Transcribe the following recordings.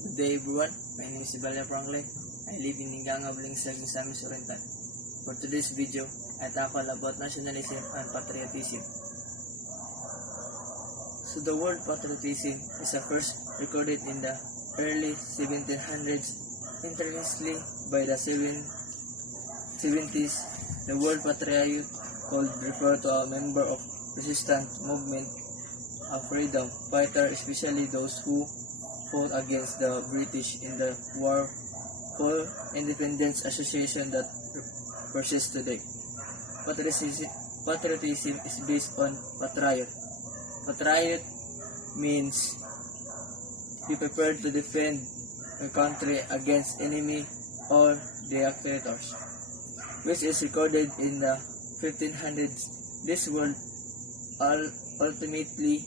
Good day everyone, my name is Ibalia Franklin. I live in Ninganga, Balingsag, Misamis Oriental. For today's video, I tackle about nationalism and patriotism. So the word patriotism is first recorded in the early 1700s. Interestingly, by the 70s, the word patriot could refer to a member of resistance movement, a freedom fighter, especially those who fought against the British in the War for Independence association that persists today. Patriotism is based on patriot. Patriot means be prepared to defend a country against enemy or dictators, which is recorded in the 1500s. This word ultimately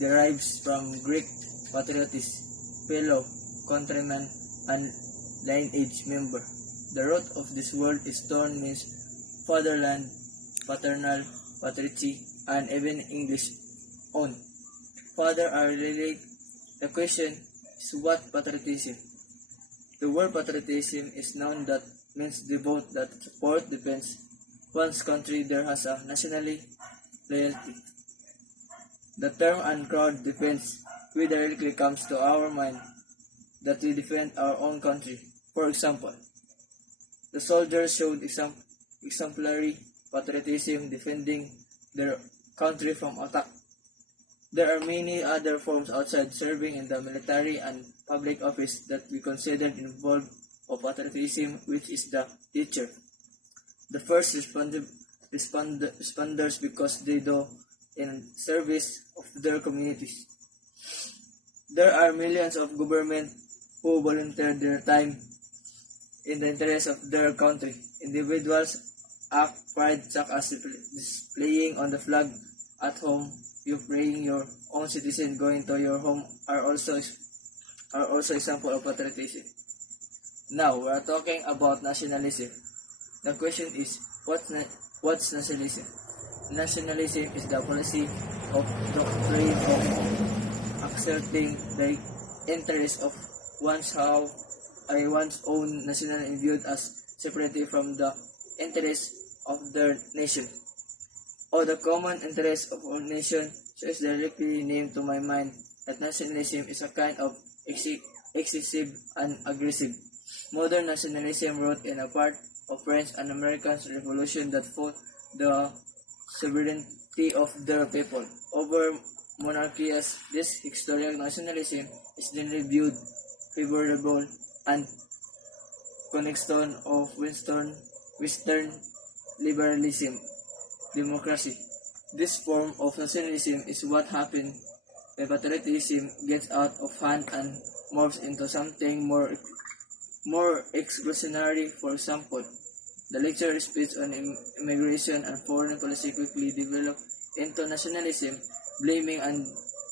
derives from Greek patriotis, fellow countryman, and lineage member. The root of this word is torn means fatherland, paternal, patrici, and even English own. Father are related. The question is what patriotism? The word patriotism is noun that means devote, that support, defends one's country. There has a nationally loyalty. The term and crowd defense directly comes to our mind that we defend our own country. For example, the soldiers showed exemplary patriotism defending their country from attack. There are many other forms outside serving in the military and public office that we consider involved of patriotism, which is the teacher. The first responders because they do in service of their communities. There are millions of government who volunteer their time in the interest of their country. Individuals act pride such as displaying on the flag at home, you praying your own citizen going to your home are also example of patriotism. Now we are talking about nationalism. The question is what's nationalism? Nationalism is the policy of doctrine of asserting the interest of one's own national viewed as separately from the interests of their nation, or the common interest of all nations. So is directly named to my mind that nationalism is a kind of excessive and aggressive. Modern nationalism wrote in a part of French and American Revolution that fought the sovereignty of their people over monarchies. This historical nationalism is generally viewed favorable and cornerstone of Western liberalism, democracy. This form of nationalism is what happens when patriotism gets out of hand and morphs into something more exclusionary. For example, the lecture speech on immigration and foreign policy quickly developed into nationalism, blaming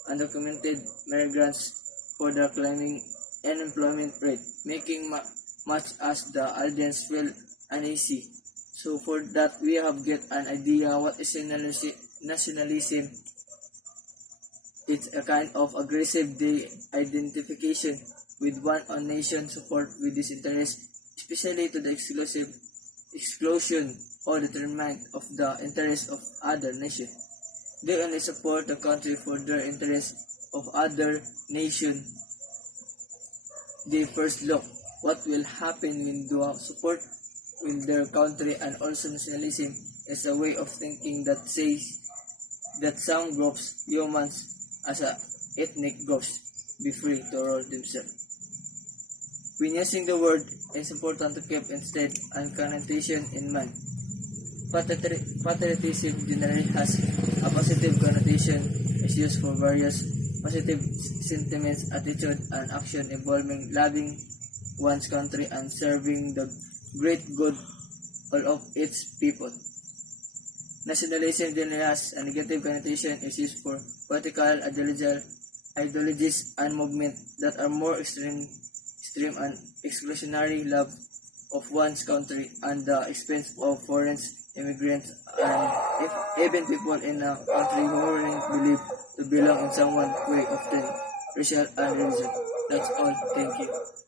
undocumented migrants for the climbing unemployment rate, making much as the audience feel uneasy. So for that, we have get an idea what is nationalism. It's a kind of aggressive identification with one own nation, support with this interest, especially to the exclusion or detriment of the interest of other nation. They only support the country for their interest of other nation. They first look what will happen when they support with their country. And also nationalism is a way of thinking that says that some groups, humans as a ethnic groups, be free to rule themselves. When using the word, it's important to keep instead a connotation in mind. Patriotism generally has a positive connotation, is used for various positive sentiments, attitude, and action involving loving one's country and serving the great good all of its people. Nationalism generally has a negative connotation, is used for political ideologies and movements that are more extreme and exclusionary love of one's country and the expense of foreign immigrants and even people in a country who really believe to belong in someone's way of thinking. racial and religion. That's all. Thank you.